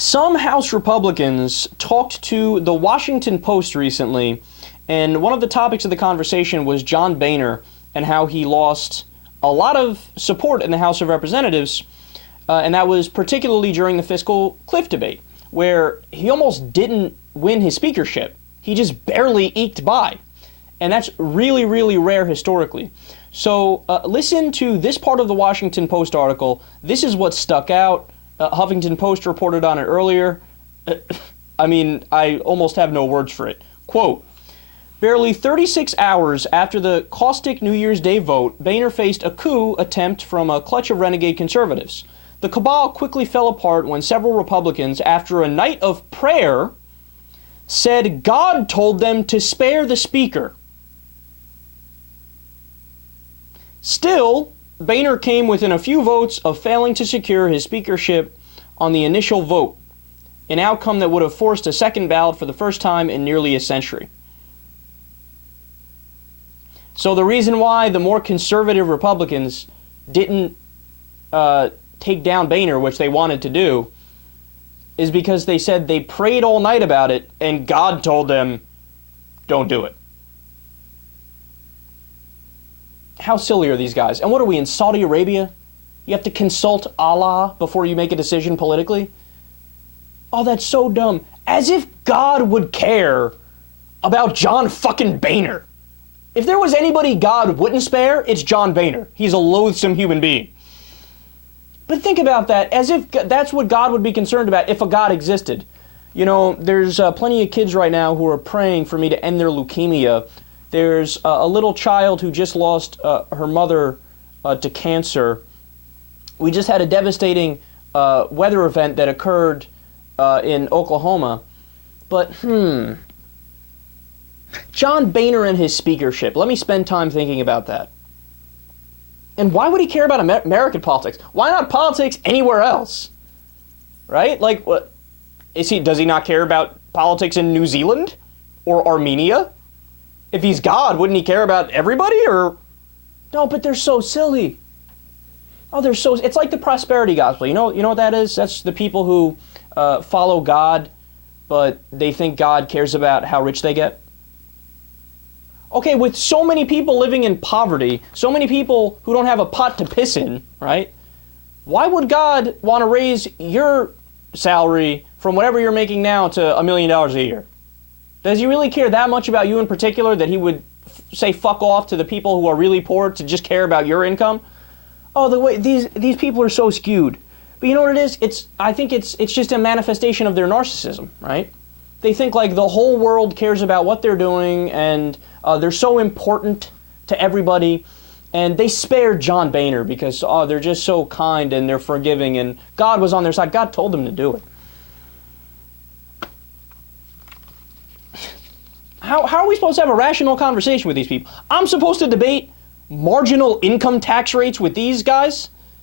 Some House Republicans talked to the Washington Post recently, and one of the topics of the conversation was John Boehner and how he lost a lot of support in the House of Representatives, and that was particularly during the fiscal cliff debate, where he almost didn't win his speakership. He just barely eked by. And that's really, really rare historically. So listen to this part of the Washington Post article. This is what stuck out. Huffington Post reported on it earlier. I mean, I almost have no words for it. Quote, barely 36 hours after the caustic New Year's Day vote, Boehner faced a coup attempt from a clutch of renegade conservatives. The cabal quickly fell apart when several Republicans, after a night of prayer, said God told them to spare the speaker. Still, Boehner came within a few votes of failing to secure his speakership on the initial vote, an outcome that would have forced a second ballot for the first time in nearly a century. So the reason why the more conservative Republicans didn't take down Boehner, which they wanted to do, is because they said they prayed all night about it and God told them, don't do it. How silly are these guys? And what are we, in Saudi Arabia? You have to consult Allah before you make a decision politically? Oh, that's so dumb. As if God would care about John fucking Boehner. If there was anybody God wouldn't spare, it's John Boehner. He's a loathsome human being. But think about that, as if that's what God would be concerned about if a God existed. You know, there's plenty of kids right now who are praying for me to end their leukemia. There's a little child who just lost her mother to cancer. We just had a devastating weather event that occurred in Oklahoma. But, John Boehner and his speakership. Let me spend time thinking about that. And why would he care about American politics? Why not politics anywhere else? Right? Like, what? Does he not care about politics in New Zealand? Or Armenia? If he's God, wouldn't he care about everybody? Or no, but they're so silly. Oh, it's like the prosperity gospel. You know what that is? That's the people who follow God, but they think God cares about how rich they get. Okay, with so many people living in poverty, so many people who don't have a pot to piss in, right? Why would God want to raise your salary from whatever you're making now to $1 million a year? Does he really care that much about you in particular that he would say fuck off to the people who are really poor to just care about your income? Oh, the way these people are so skewed. But you know what it is? I think it's just a manifestation of their narcissism, right? They think like the whole world cares about what they're doing and they're so important to everybody. And they spared John Boehner because they're just so kind and they're forgiving and God was on their side. God told them to do it. How are we supposed to have a rational conversation with these people? I'm supposed to debate marginal income tax rates with these guys?